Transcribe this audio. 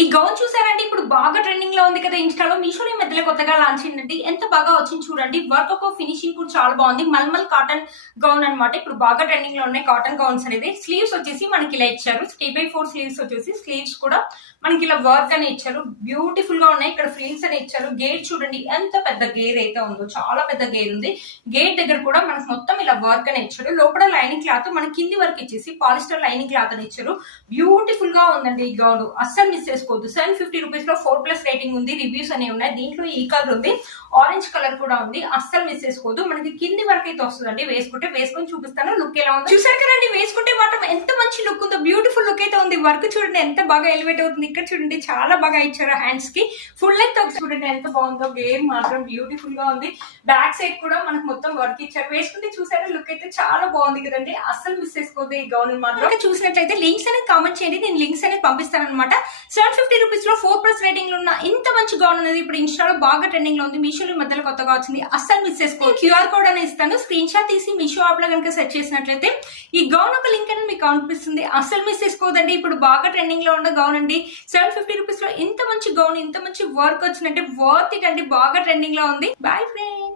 ఈ గౌన్ చూసారండి ఇప్పుడు బాగా ట్రెండింగ్లో ఉంది కదా ఇన్స్టాలో. మీషోలో ఈ మధ్యలో కొత్తగా లాంచ్ అయిందండి. ఎంత బాగా వచ్చింది చూడండి. వర్క్ ఒక ఫినిషింగ్ కూడా చాలా బాగుంది. మల్మల్ కాటన్ గౌన్ అన్నమాట. ఇప్పుడు బాగా ట్రెండింగ్లో ఉన్నాయి కాటన్ గౌన్స్ అనేది స్లీవ్స్ వచ్చేసి మనకి ఇలా ఇచ్చారు. త్రీ బై ఫోర్ స్లీవ్స్ వచ్చేసి స్లీవ్స్ కూడా మనకి ఇలా వర్క్ అని ఇచ్చారు. బ్యూటిఫుల్గా ఉన్నాయి. ఇక్కడ ఫ్రీల్స్ అని ఇచ్చారు. గేట్ చూడండి. ఎంత పెద్ద గేర్ అయితే ఉందో. చాలా పెద్ద గేర్ ఉంది. గేట్ దగ్గర కూడా మనకు మొత్తం ఇలా వర్క్ అని ఇచ్చారు. లోపల లైనింగ్ క్లాత్ మన కింది వరకు ఇచ్చేసి పాలిస్టర్ లైనింగ్ క్లాత్ అని ఇచ్చారు. బ్యూటిఫుల్గా ఉందండి ఈ గౌన్ అస్సలు మిస్ చేసుకోవద్దు సెవెన్ ఫిఫ్టీ రూపీస్లో ఫోర్ ప్లస్ రేటింగ్ ఉంది రివ్యూస్ అనేవి ఉన్నాయి. దీంట్లో ఈ కలర్ ఉంది ఆరెంజ్ కలర్ కూడా ఉంది. అస్సలు మిస్ చేసుకోవద్దు. మనకి కింది వరకు అయితే వస్తుందండి వేసుకుంటే. వేసుకొని చూపిస్తాను. లుక్ ఎలా ఉంది. చూసారు కదండి వేసుకుంటే మాత్రం ఎంత మంచి లుక్ ఉందో. బ్యూటిఫుల్ లుక్ అయితే ఉంది. వర్క్ చూడండి ఎంత బాగా ఎలివేట్ అవుతుంది. ఇక్కడ చూడండి చాలా బాగా ఇచ్చారు హ్యాండ్స్కి. ఫుల్ లెంత్ చూడండి ఎంత బాగుందో. గేమ్ మాత్రం బ్యూటిఫుల్గా ఉంది. బ్యాక్ సైడ్ కూడా మనకు మొత్తం వర్క్ ఇచ్చారు. వేసుకుంటే చూసారా లుక్ అయితే చాలా బాగుంది కదండి. అస్సలు మిస్ చేసుకోవద్దు ఈ గౌన్ మాత్రం. చూసినట్లయితే లింక్స్ అనేది కామెంట్ చేయండి. నేను లింక్స్ అనేది పంపిస్తాను అనమాట సెవెన్ ఫిఫ్టీ రూపీస్లో ఫోర్ ప్లస్ రేటింగ్లో ఉన్న ఇంత మంచి గౌన్ అనేది ఇప్పుడు ఇన్స్టాలో బాగా ట్రెండింగ్లో ఉంది. మీషోలో మధ్యలో కొత్తగా వచ్చింది. అస్సలు మిస్ చేసుకో క్యూఆర్ కోడ్ అనేది ఇస్తాను. స్క్రీన్ షాట్ తీసి మీషో యాప్లో కనుక సెర్చ్ చేసినట్లయితే ఈ గౌన్ ఒక లింక్ అనేది మీకు కనిపిస్తుంది. అస్సలు మిస్ చేసుకోదండి. ఇప్పుడు బాగా ట్రెండింగ్లో ఉన్న గౌన్ అండి. సెవెన్ ఫిఫ్టీ రూపీస్లో ఇంత మంచి గౌన్ ఇంత మంచి వర్క్ వచ్చిందంటే వర్త్ ఇట్ అండి. బాగా ట్రెండింగ్లో ఉంది. Boy friend